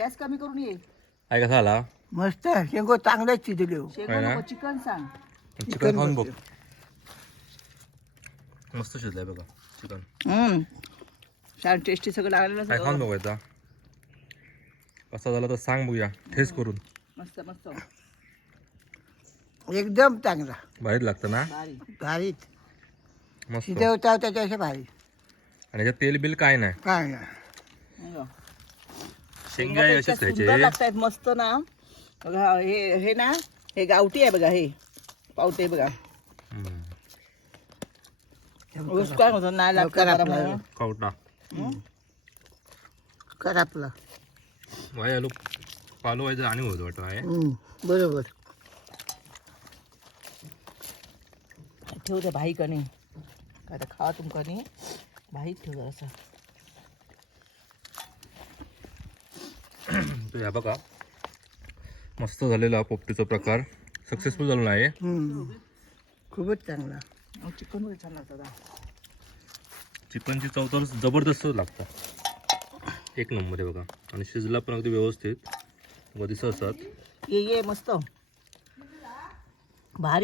Gas कमी करून ये. काय कसा आला मस्त शेंगो चांगलेच. शेंगो? नको चिकन सांग. चिकन खाऊन बघ. मस्त शिजलंय बघा चिकन. हम्म. छान टेस्टी सगळं लागलेलं काय खाऊन सगळं. बघायचा कसा झाला तर सांग बघूया. टेस्ट करून. मस्त मस्त. एकदम चांगला. भारीच लागतं ना? भारी. भारीच. मस्त. शिजवता भारी. आणि याच्यात तेल बिल काय नाही? काय नाही. हं. शेंगा असेच इतक्या खायचे. सुंदर लागतायत मस्त ना. बघा हे हे ना हे गावठी आहे बघा हे. पावटे बघा. हम्म. ऊस काय होतं नाही लागतं लवकर जरा आपलं. म्हणून. खावटा हं? कर आपलं. वाय आलो पालो व्हायचं आणि होतं वाटतं आहे हम्म, बरोबर. ठेव दे भाई कणी. काय तर खावा तुम कणी. भाई ठेव जरासा ह्या बघा. मस्त झालेला पोपटीचा प्रकार. सक्सेसफुल झालेला आहे हम्म. खूपच चांगला. चिकन वगैरे छान लागतं आता. चिकनची चव तर जबरदस्त लागतं एक नंबर आहे बघा. आणि शिजला पण अगदी व्यवस्थित. व दिसत असतात. ये ये मस्त. भारी